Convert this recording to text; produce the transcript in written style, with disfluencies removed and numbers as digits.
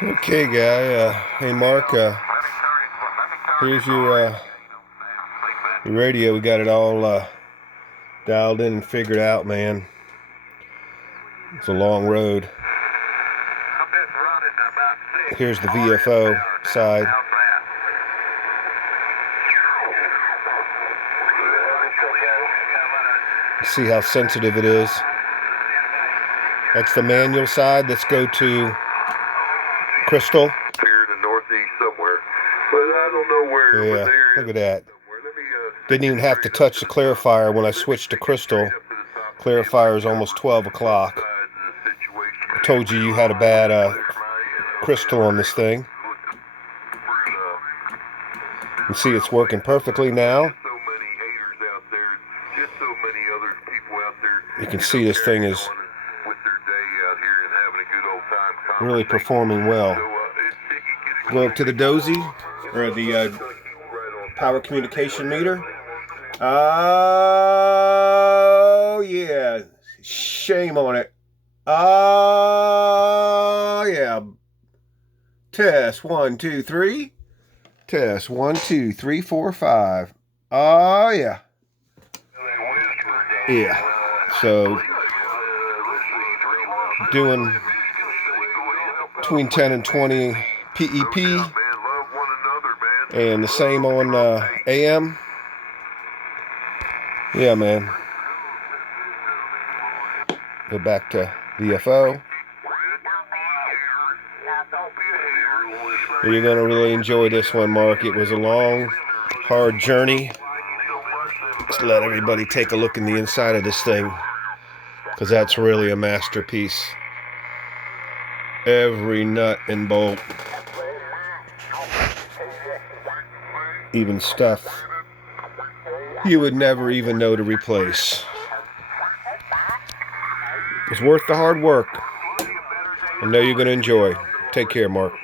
Okay, guy. Hey, Mark. Here's your radio. We got it all dialed in and figured out, man. It's a long road. Here's the VFO side. See how sensitive it is. That's the manual side. Let's go to Crystal. Here in the northeast somewhere, but I don't know where. Yeah, look at that. Didn't even have to touch the clarifier when I switched to Crystal. Clarifier is almost 12 o'clock. I told you had a bad crystal on this thing. You see it's working perfectly now. You can see this thing is really performing well. Go up to the dozy, or the power communication meter. Oh, yeah. Shame on it. Oh, yeah. Test 1, 2, 3. Test 1, 2, 3, 4, 5. Oh, yeah. Yeah. So, doing between 10 and 20 PEP, and the same on AM. Yeah, man. Go back to VFO. You're going to really enjoy this one, Mark. It was a long, hard journey. Let's let everybody take a look in the inside of this thing, because that's really a masterpiece. Every nut and bolt. Even stuff you would never even know to replace. It's worth the hard work. I know you're going to enjoy. Take care, Mark.